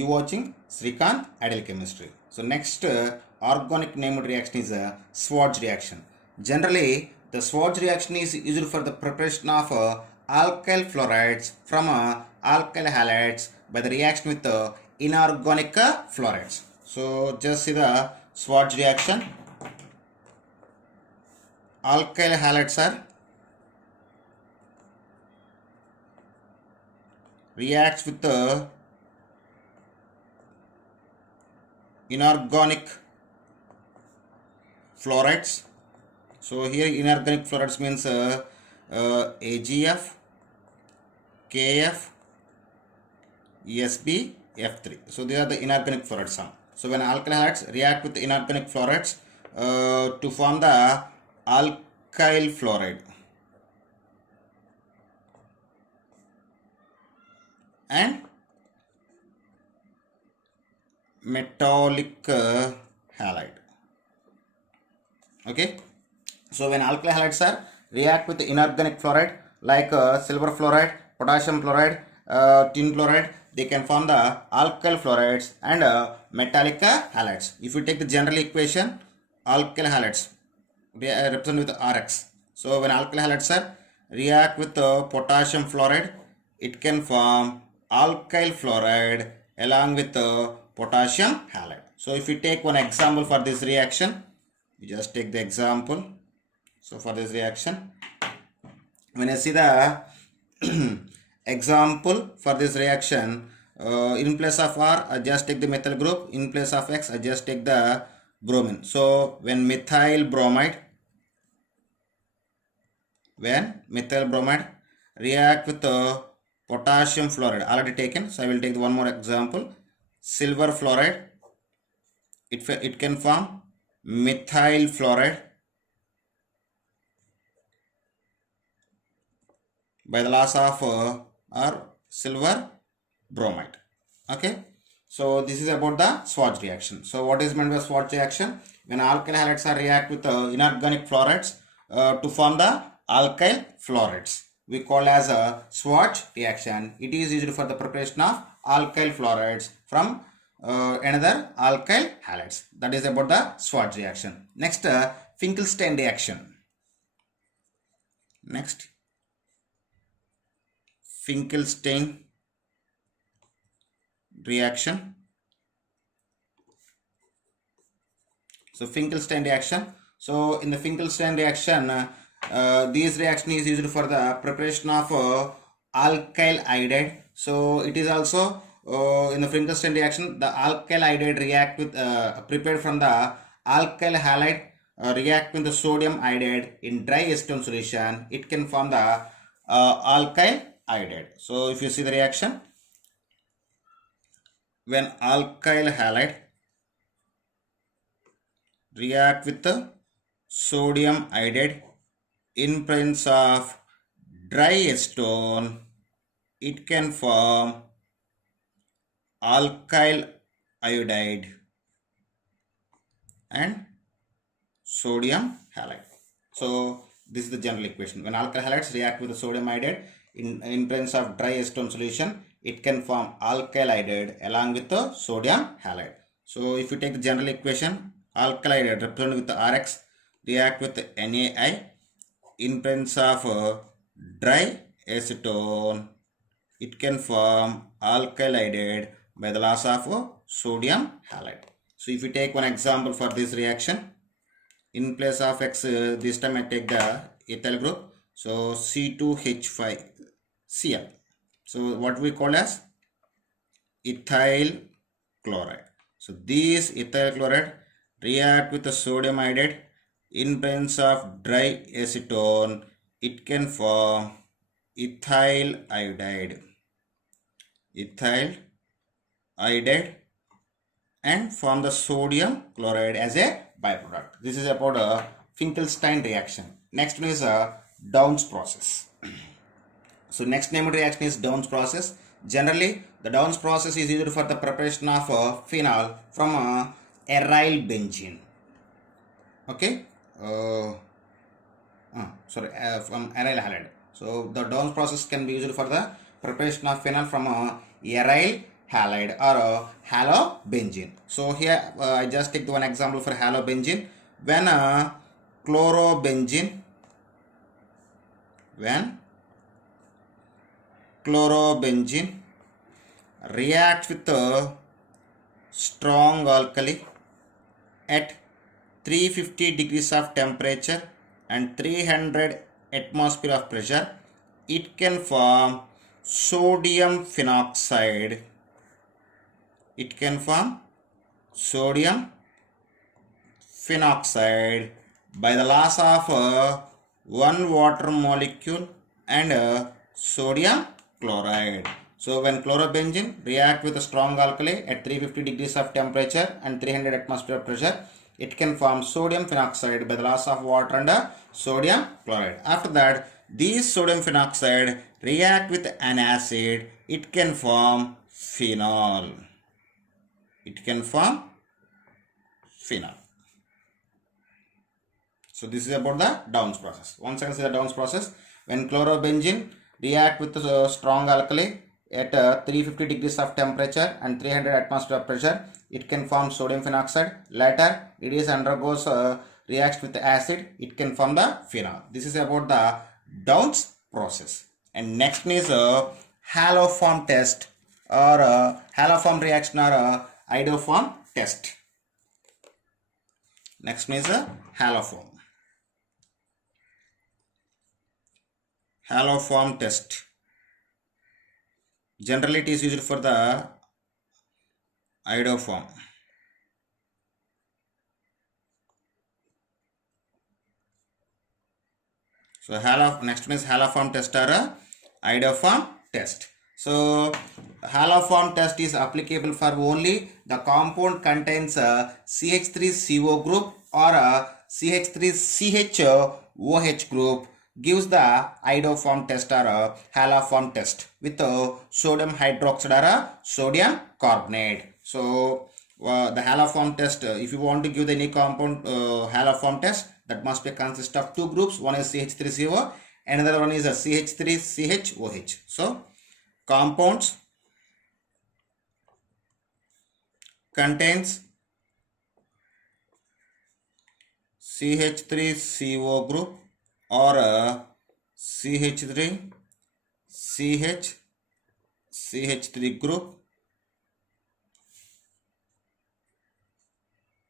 You watching Srikanth Ideal Chemistry. So next organic named reaction is a Schwarz reaction. Generally, the Schwarz reaction is used for the preparation of alkyl fluorides from alkyl halides by the reaction with inorganic fluorides. So just see the Schwarz reaction. Alkyl halides are reacts with the inorganic fluorides. So here inorganic fluorides means AgF, KF, SB, F3. So they are the inorganic fluorides. So when alkyl halides react with inorganic fluorides to form the alkyl fluoride and metallic halide. Okay, so when alkyl halides are react with inorganic fluoride like silver fluoride, potassium fluoride, tin fluoride, they can form the alkyl fluorides and metallic halides. If you take the general equation, alkyl halides represent with Rx. So when alkyl halides are react with potassium fluoride, it can form alkyl fluoride along with potassium halide. So if you take one example for this reaction, you just take the example. So for this reaction, when I see the example for this reaction, in place of R, I just take the methyl group. In place of X, I just take the bromine. So when methyl bromide react with potassium fluoride, already taken. So I will take one more example. Silver fluoride, it can form methyl fluoride by the loss of or silver bromide. Okay, so this is about the Schwarz reaction. So what is meant by Schwarz reaction? When alkyl halides are react with inorganic fluorides to form the alkyl fluorides, we call as a Schwarz reaction. It is used for the preparation of alkyl fluorides from another alkyl halides. That is about the Schwarz reaction. Next, Finkelstein reaction. Next, Finkelstein reaction. So Finkelstein reaction. So in the Finkelstein reaction, this reaction is used for the preparation of alkyl iodide. So it is also in the Finkelstein reaction, the alkyl iodide react with prepared from the alkyl halide react with the sodium iodide in dry acetone solution. It can form the alkyl iodide. So if you see the reaction, when alkyl halide react with the sodium iodide in presence of dry acetone, it can form alkyl iodide and sodium halide. So this is the general equation. When alkyl halides react with the sodium iodide in presence of dry acetone solution, it can form alkyl iodide along with the sodium halide. So if you take the general equation, alkyl iodide represented with the Rx react with the NaI in presence of dry acetone, it can form alkyl iodide by the loss of sodium halide. So if you take one example for this reaction, in place of X, this time I take the ethyl group. So C2H5Cl. So what we call as ethyl chloride. So this ethyl chloride react with the sodium iodide in presence of dry acetone. It can form ethyl iodide and form the sodium chloride as a byproduct. This is about a Finkelstein reaction. Next one is a Downs process. So next named reaction is Downs process. Generally, the Downs process is used for the preparation of phenol from aryl benzene. Okay, from aryl halide. So the Downs process can be used for the preparation of phenol from aryl halide or halobenzene. So here I just take the one example for halobenzene. When chlorobenzene when chlorobenzene reacts with a strong alkali at 350 degrees of temperature and 300 atmosphere of pressure, it can form sodium phenoxide. It can form sodium phenoxide by the loss of one water molecule and sodium chloride. So when chlorobenzene react with a strong alkali at 350 degrees of temperature and 300 atmosphere pressure, it can form sodium phenoxide by the loss of water and sodium chloride. After that, these sodium phenoxide react with an acid, it can form phenol. It can form phenol. So this is about the Downs process. Once again, see the Downs process. When chlorobenzene react with a strong alkali at 350 degrees of temperature and 300 atmosphere of pressure, it can form sodium phenoxide. Later, it is undergoes reacts with acid. It can form the phenol. This is about the Downs process. And next is haloform test or haloform reaction or iodoform test. Next is haloform. Haloform test. Generally, it is used for the iodoform. So next one is haloform test or iodoform test. So haloform test is applicable for only the compound contains a CH3CO group or a CH3CHOH group, gives the iodoform test or a haloform test with sodium hydroxide or a sodium carbonate. So the haloform test, if you want to give any compound haloform test, that must be consist of two groups. One is CH3CO, another one is a CH3CHOH. So compounds contains CH3CO group or a CH3 group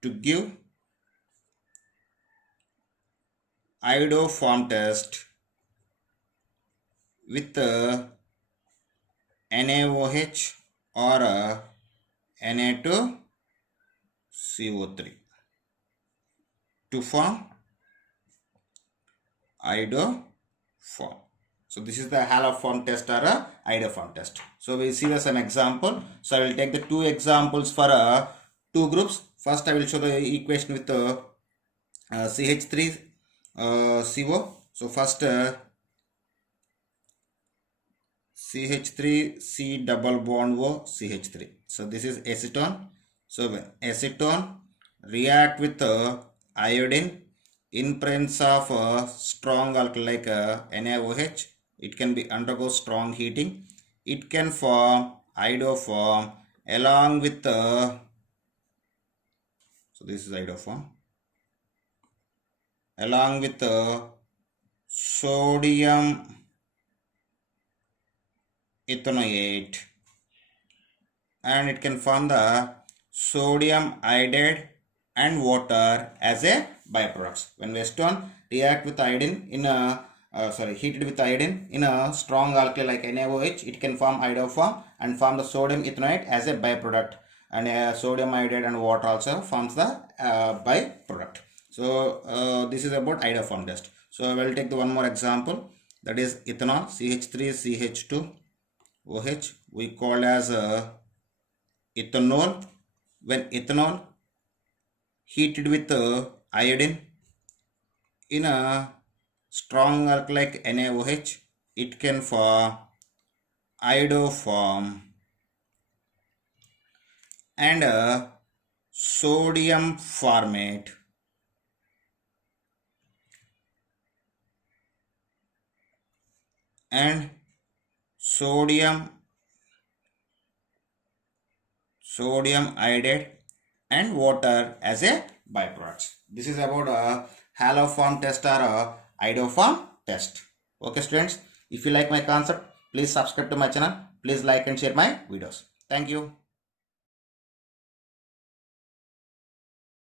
to give iodoform test with NaOH or Na2CO3 to form iodoform. So this is the haloform test or iodoform test. So we see some example. So I will take the two examples for two groups. First I will show the equation with CH3CO. So first CH3C double bond O CH3. So this is acetone. So when acetone react with iodine in presence of strong alkali like NaOH, it can be undergo strong heating. It can form iodoform along with so this is iodoform along with sodium ethanoate, and it can form the sodium iodide and water as a byproducts. When acetone react with iodine in a heated with iodine in a strong alkali like NaOH, it can form iodoform and form the sodium ethanoate as a byproduct, and sodium iodide and water also forms the byproduct. So this is about iodoform test. So I will take the one more example, that is ethanol CH3CH2OH, we call as ethanol. When ethanol heated with iodine in a strong alkali like NaOH, it can form iodoform and sodium formate, and sodium sodium iodide and water as a byproduct. This is about a haloform test or a iodoform test. Okay students, if you like my concept, please subscribe to my channel. Please like and share my videos. Thank you.